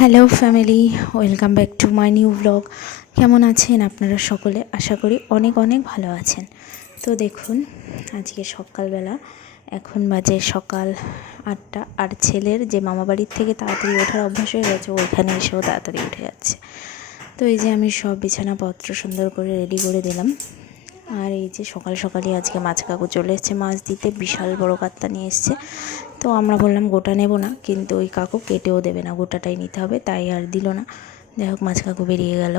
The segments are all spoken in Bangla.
Hello family welcome back to my new blog কেমন আছেন আপনারা সকলে? আশা করি অনেক অনেক ভালো আছেন। তো দেখুন, আজকে সকালবেলা এখন বাজে সকাল আটটা। আর ছেলের যে মামা বাড়ির থেকে তাড়াতাড়ি ওঠার অভ্যাস হয়ে গেছে ওইখানে এসেও তাড়াতাড়ি উঠে যাচ্ছে। তো এই যে আমি সব বিছানাপত্র সুন্দর করে রেডি করে দিলাম। আর এই যে সকাল সকালই আজকে মাছ কাকু চলে এসছে মাছ দিতে, বিশাল বড় কাত্তা নিয়ে এসছে। তো আমরা বললাম গোটা নেব না, কিন্তু ওই কাকু কেটেও দেবে না, গোটাটাই নিতে হবে, তাই আর দিল না। যাই হোক, মাছ কাকু বেরিয়ে গেল।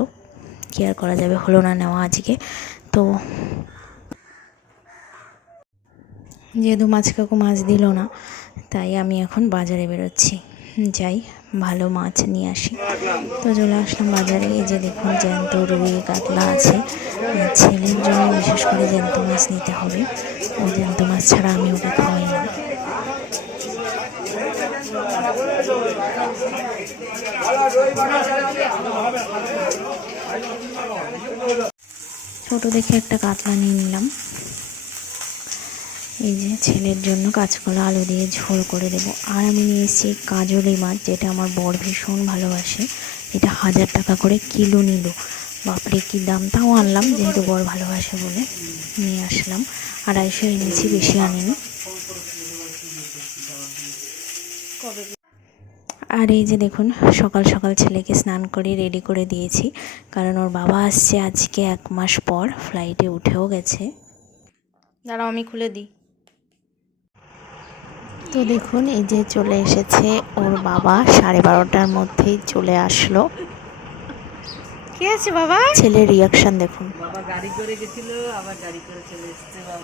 কি আর করা যাবে, হলো না নেওয়া আজকে। তো যেহেতু মাছ কাকু মাছ দিল না, তাই আমি এখন বাজারে বেরোচ্ছি। যাই, ভালো মাছ নিয়ে আসি। তো চলে আসলাম বাজারে। এই যে দেখুন, জ্যান্ত রুই, কাতলা আছে। ছেলের জন্য বিশেষ করে জ্যান্ত মাছ নিতে হবে। ওই জ্যান্ত মাছ ছাড়া আমি ওকে খাওয়াই না। ছোট দেখে একটা কাতলা নিয়ে নিলাম। এই যে ছেলের জন্য কাঁচকলা আলু দিয়ে ঝোল করে দেবো। আর আমি নিয়ে এসেছি কাজলি মাছ, যেটা আমার বর ভীষণ ভালোবাসে। এটা হাজার টাকা করে কিলো নিল। বাপরে, কী দাম? তাও আনলাম, যেহেতু বর ভালোবাসে বলে নিয়ে আসলাম। আড়াইশো এনেছি, বেশি আনিনি। আর এই যে দেখুন, সকাল সকাল ছেলেকে স্নান করে রেডি করে দিয়েছি। কারণ ওর বাবা আসছে আজকে এক মাস পর ফ্লাইটে উঠেও গেছে। দাঁড়াও, আমি খুলে দিই। তো দেখুন এই যে চলে এসেছে ওর বাবা। সাড়ে বারোটার মধ্যেই চলে আসলো। কি আছে বাবা? ছেলের রিয়াকশন দেখুন। বাবা গাড়ি করে গেছিল আবার গাড়ি করে চলে এসেছে বাবা।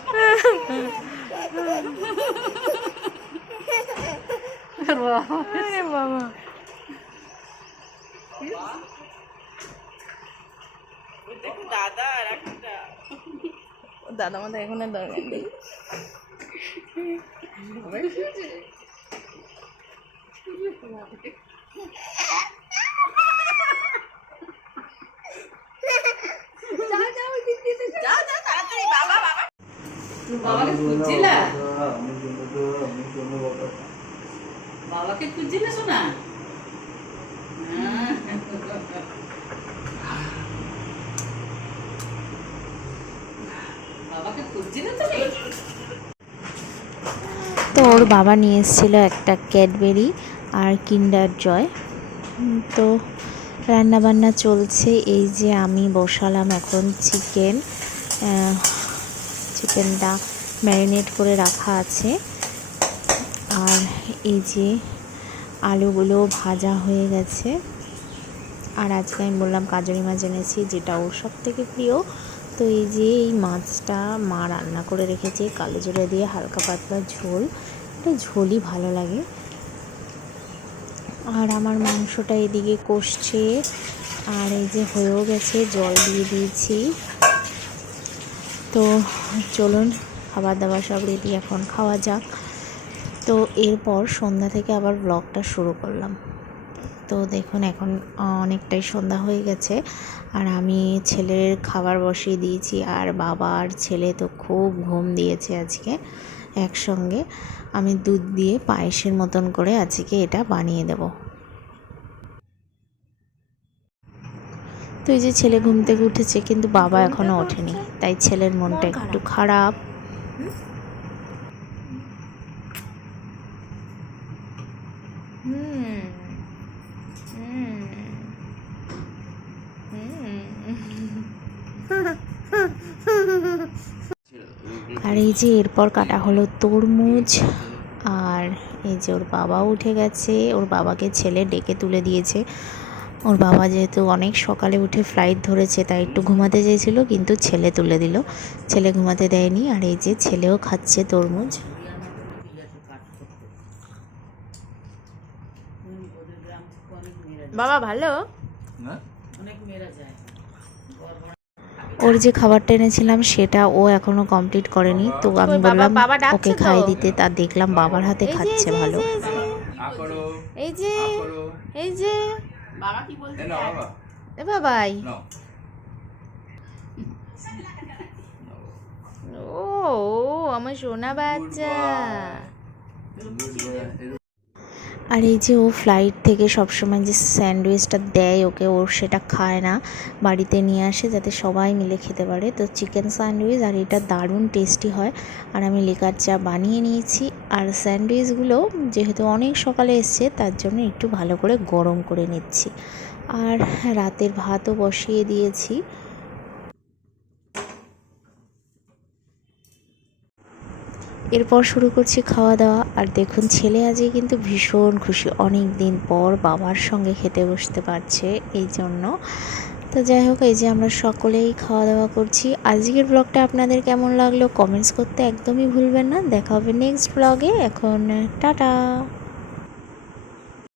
বাবা। দাদা আর একটা। দাদা মাথা এখন দরকার নেই বাবাকে খুঁজছিলা শোনা। বাবাকে খুঁজছিলে তুমি তো ওর বাবা নিয়ে এসেছিল একটা ক্যাডবেরি আর কিন্ডার জয়। তো রান্নাবান্না চলছে। এই যে আমি বসালাম এখন চিকেন চিকেনটা ম্যারিনেট করে রাখা আছে। আর এই যে আলুগুলো ভাজা হয়ে গেছে। আর আজকে আমি বললাম কাজরি মাছ এনেছি, যেটা ওর সব থেকে প্রিয়। তো এই যে এই মাছটা মা রান্না করে রেখেছে, কালো জিরে দিয়ে হালকা পাতলা ঝোল। এটা ঝোলই ভালো লাগে। আর আমার মাংসটা এদিকে কষছে, আর এই যে হয়েও গেছে, জল দিয়ে দিয়েছি। তো চলুন খাবার দাবার সব রেডি এখন, খাওয়া যাক। তো এরপর সন্ধ্যা থেকে আবার ব্লগটা শুরু করলাম। তো দেখুন, এখন অনেকটাই সন্ধ্যা হয়ে গেছে। আর আমি ছেলের খাবার বসিয়ে দিয়েছি, আর বাবা আর ছেলে তো খুব ঘুম দিয়েছে আজকে একসঙ্গে। আমি দুধ দিয়ে পায়েসের মতন করে আজকে এটা বানিয়ে দেব। তো এই যে ছেলে ঘুম থেকে উঠেছে, কিন্তু বাবা এখনও ওঠেনি, তাই ছেলের মনটা একটু খারাপ। হুম। আর এই যে এরপর কাটা হলো তরমুজ আর এই যে ওর বাবাও উঠে গেছে। ওর বাবাকে ছেলে ডেকে তুলে দিয়েছে। ওর বাবা যেহেতু অনেক সকালে উঠে ফ্লাইট ধরেছে তাই একটু ঘুমাতে চেয়েছিল কিন্তু ছেলে তুলে দিল। ছেলে ঘুমাতে দেয়নি আর এই যে ছেলেও খাচ্ছে তরমুজ। বাবা ভালো? অনেক মেয়েরা যায়। ওর যে খাবারটা এনেছিলাম সেটা ও এখনও কমপ্লিট করেনি। তো আমি বললাম ওকে খাইয়ে দিতে। তা দেখলাম বাবার হাতে খাচ্ছে ভালো। এই যে এই যে। বাবা কি বলছে? এ বাবাই। ও ও, আমার সোনা বাচ্চা। আর এই যে ও ফ্লাইট থেকে সবসময় যে স্যান্ডউইচটা দেয় ওকে, ও সেটা খায় না। বাড়িতে নিয়ে আসে যাতে সবাই মিলে খেতে পারে। তো চিকেন স্যান্ডউইচ আর এটা দারুণ টেস্টি হয়। আর আমি লিকার চা বানিয়ে নিয়েছি। আর স্যান্ডউইচগুলো যেহেতু অনেক সকালে এসছে, তার জন্য একটু ভালো করে গরম করে নিচ্ছি। আর রাতের ভাতও বসিয়ে দিয়েছি। এরপর শুরু করছি খাওয়া দাওয়া আর দেখুন, ছেলে আজকে কিন্তু ভীষণ খুশি। অনেক দিন পর বাবার সঙ্গে খেতে বসতে পারছে এই জন্য। তো যাই হোক, এই যে আমরা সকলেই খাওয়া দাওয়া করছি। আজকের ব্লগটা আপনাদের কেমন লাগল? কমেন্টস করতে একদমই ভুলবেন না। দেখা হবে নেক্সট ব্লগে এখন, টাটা!